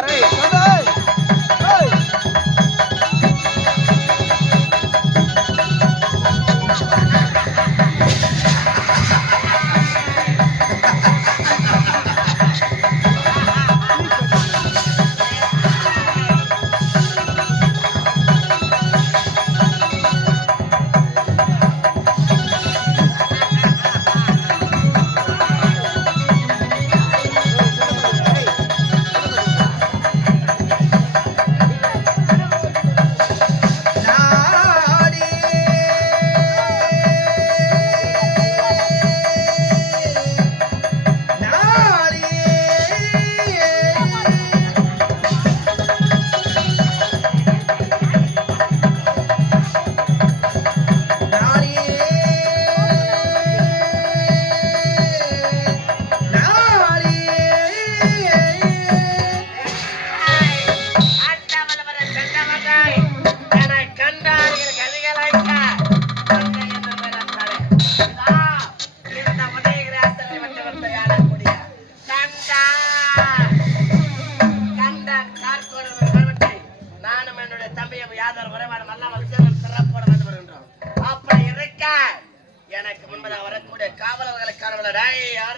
para ellos. ได้อัน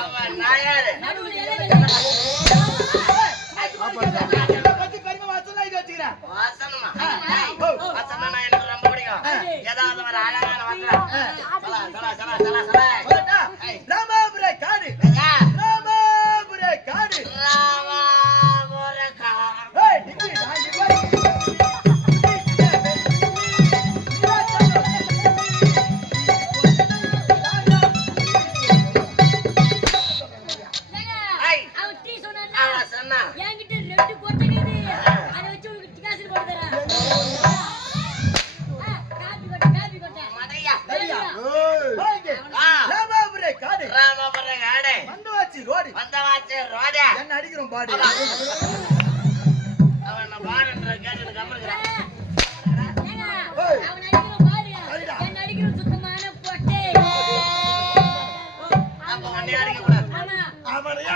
அவன் நாயாரு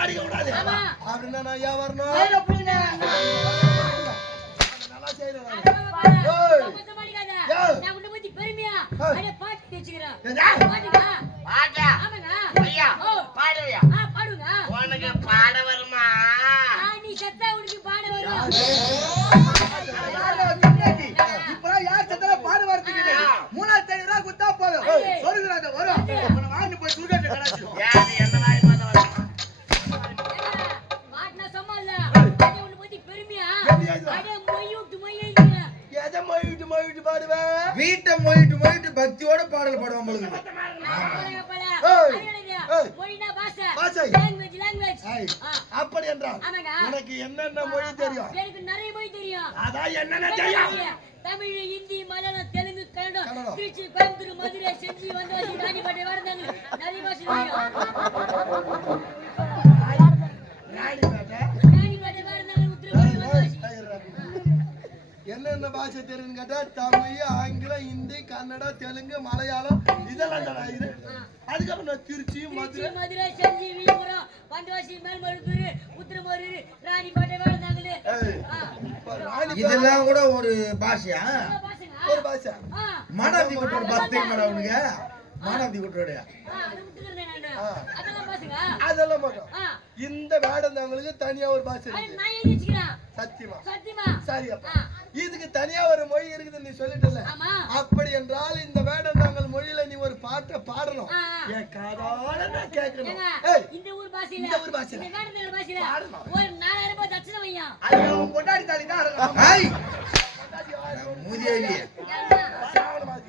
அடிக்க கூடாது. அப்படின்னா நான் ஏன் வரணும்? நல்லா செய்யறேன் பாட்டு வச்சுக்கிறேன் பாட்டா. பாட வருமா? நீ செத்தா உனக்கு பாட வரும்? பாடல் பாடுவோம் அப்படி என்றால் உனக்கு என்னென்ன மொழி தெரியும்? எனக்கு நிறைய மொழி தெரியும். அதான் என்னென்ன தெரியும்? தமிழ் இந்தி மலையாளம் தெலுங்கு கன்னடம் திருச்சி கோயம்புத்தூர் மதுரை செஞ்சி வந்தவாசி ராணிப்பேட்டை வரந்தாங்க நிறைய பாஷை தெரியும் என்னென்ன பாஷை தெரியும்னு கேட்டா ஹிந்தி கன்னடா தெலுங்கு மலையாளம் இதெல்லாம் தடா அதுக்கப்புறம் நான் திருச்சி மதுரை. மதுரை செஞ்சி விழுப்புரம் பந்தவாசி மேல்மருத்தூர் உத்திரமூரூர் ராணிப்பேட்டை வேளந்தாங்கல் இதெல்லாம் கூட ஒரு பாஷையா? ஒரு பாஷா. மாணவி குட்டோட பத்து மேடம் அவனுங்க மாணவி குட்டோடைய அதெல்லாம் மாட்டோம். இந்த மேடம் தங்களுக்கு தனியா ஒரு பாஷை சத்தியமா. சத்தியமா. சரி அப்பா இதுக்கு தனியா ஒரு மொழி இருக்குது நீ சொல்லிட்டல. ஆமா. அப்படி என்றால் இந்த வேடந்தாங்கள் மொழியில நீ ஒரு பாட்டை பாடணும். என் காதால நான் கேட்கணும். இந்த ஊர் பாஷையில இந்த ஊர் பாஷையில. இந்த காட்டுல பாஷையில. ஒரு நாலாயிரம் ரூபாய் தட்சணை வையா. அது அவன் பொண்டாடி தாலி தான் இருக்கும் ஹாய். மூதேவி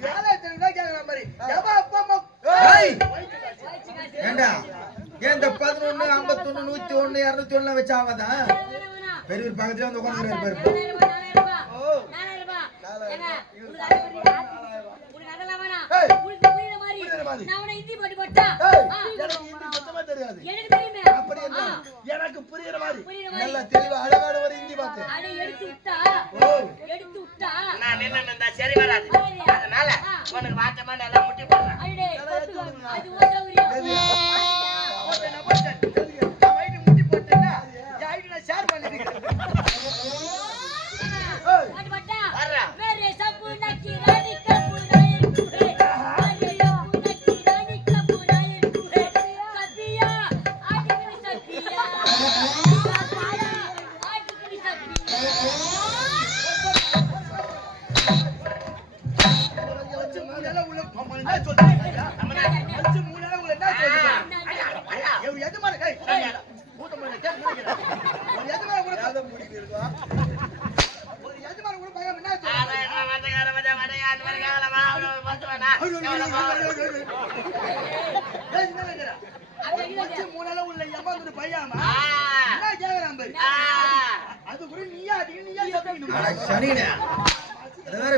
ஏழாயிரத்தி ஐநூறு ரூபாய் கேக்குற மாதிரி. எவன் அப்பா அம்மா. ஹாய். வயிற்று காசு. ஏண்டா? ஏன் இந்த பதினொன்னு ஐம்பத்தொன்னு நூத்தி ஒண்ணு இருநூத்தி ஒண்ணு வச்சு ஆகாதா? வேணாம், வேணாம். பெரிய பக்கத்துல வந்து பாரு. எனக்கு புரியுற மாதிரி. புரியுற மாதிரி. நல்ல தெளிவா அழகான ஒரு ஹிந்தி பாட்டு அடே, எடுத்து விட்டா. ஓ. எடுத்து விட்டா. நான் நின்னு இருந்தா சரி வராது. அதனால உனக்கு வாட்டமா நல்லா முட்டி போடுறேன். அடே, அது ஓ சௌகரியம்.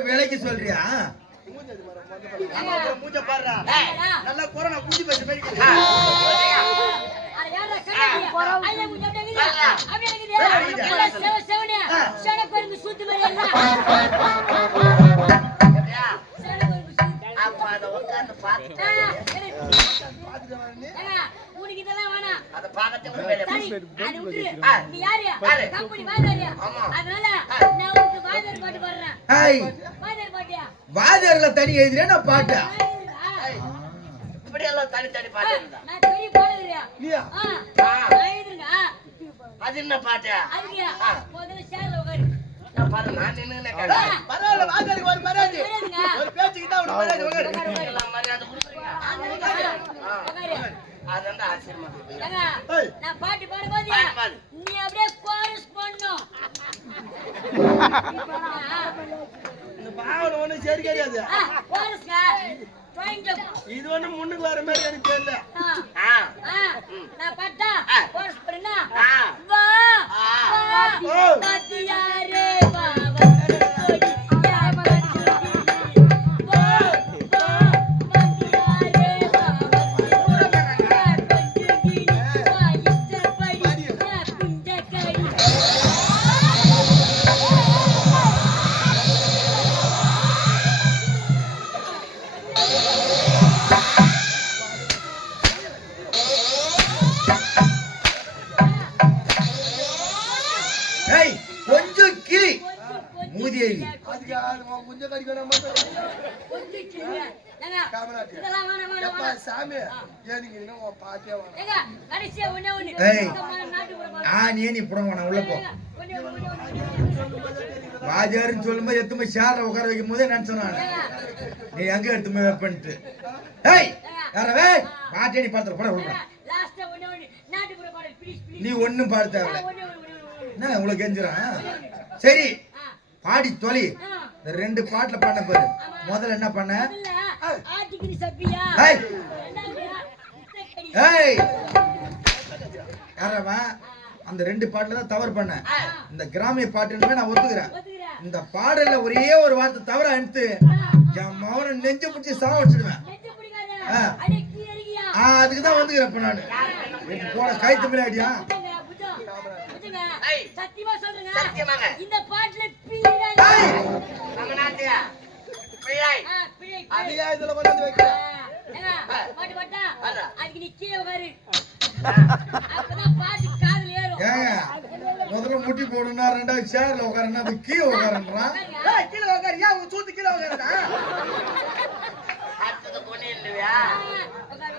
வேலைக்கு சொல்றியா மூஞ்ச. ஏடா. நல்லா கொரோனா குஞ்சு பேச மாதிரி உனக்கு இதெல்லாம் வேணாம். அதை பார்க்கறதுக்கு ஒரு வேலை. அதை விட்டுரு. ஆ. நீ யாரு? கம்பெனி வாதியாரியா? ஆமா. அதனால நான் உனக்கு வாதியார் பாட்டு பாடுறேன். ஹாய் வாதியார் பாட்டியா? வாதியார்ல தனி எழுதுறேன் நான் பாட்டா. இப்படி எல்லாம் தனித்தனி பாட்டு. அது என்ன பாட்டு. பரவாயில்ல, வாத்தியாருக்கு ஒரு மரியாதை. ஒரு பேச்சுக்கு தான் ஒரு மரியாதை கொடுக்குறீங்க. நான் பாட்டு பாடும்போது. நீ அப்படியே chorus பண்ணணும். இந்த பாவனை ஒண்ணும் சரி கிடையாது ஆ, இது ஒண்ணும் முன்னுக்கு வர மாதிரி எனக்கு தெரியல. நான் பாட்டா பண்ணுனா? ஆ. வா. பாத்தியாரே, வா, வேணாம். சாமி எனக்கு இன்னும் பாட்டே வேணாம். ஏய். நான் ஏன் நீ புடங்க உள்ள போ. வாதியாருன்னு சொல்லும்போது எத்து போய் சேர்ல உட்கார வைக்கும் போதே நான். ஏங்க, நீ எங்க எடுத்து போய் வைப்பன்ட்டு ஹேய் யாரவே பாட்டே நீ பார்த்துல போட ஏங்க, விடுறா last ஆ ஒண்ணே ஒண்ணு. நாட்டுப்புற பாடல், please, please. நீ ஒண்ணே ஒண்ணு. என்ன உங்களுக்கு கெஞ்சுறான்? சரி பாடி தொலை. ரெண்டு பாட்டுல பண்ண பாரு. முதல்ல என்ன பண்ண? யாரவன் அந்த ரெண்டு பாட்டுல தான் தவறு பண்ண. இந்த கிராமிய பாட்டுன்னு நான் ஒத்துக்கிறேன். இந்த பாடல்ல ஒரே ஒரு வார்த்தை தவற அனுத்து என் மவனை நெஞ்சு பிடிச்சி சாவ வச்சிடுவேன். நெஞ்சு பிடிக்காத. ஆ. அடே, கீழே இருக்கியா? ஆ, அதுக்கு தான் வந்துக்கிறேன் இப்ப நானு போட கைத்து புஜம். ஏய். சத்தியமா சொல்றேங்க சத்தியமாங்க. இந்த பாட்டுல? பிள்ளாய். ஆ, பிழை, பிழை. அதையா இதுல கொண்டாந்து வைக்கிறேன் பாட்டு பாட்டா. அதுக்கு நீ கீழே உட்காரு அப்பதான் பாட்டு காதுல ஏறும் ஏங்க முதல்ல முட்டி போடுனா ரெண்டாவது சேர்ல உட்காரனா அது கீழே உட்காரன்றான் உட்காருங்க. ஏய், கீழே உட்காரு. ஏன் உன் சூத்து கீழே உட்காருடா? அடுத்தது கொண்டு இல்லையா ஆ, உட்காரு,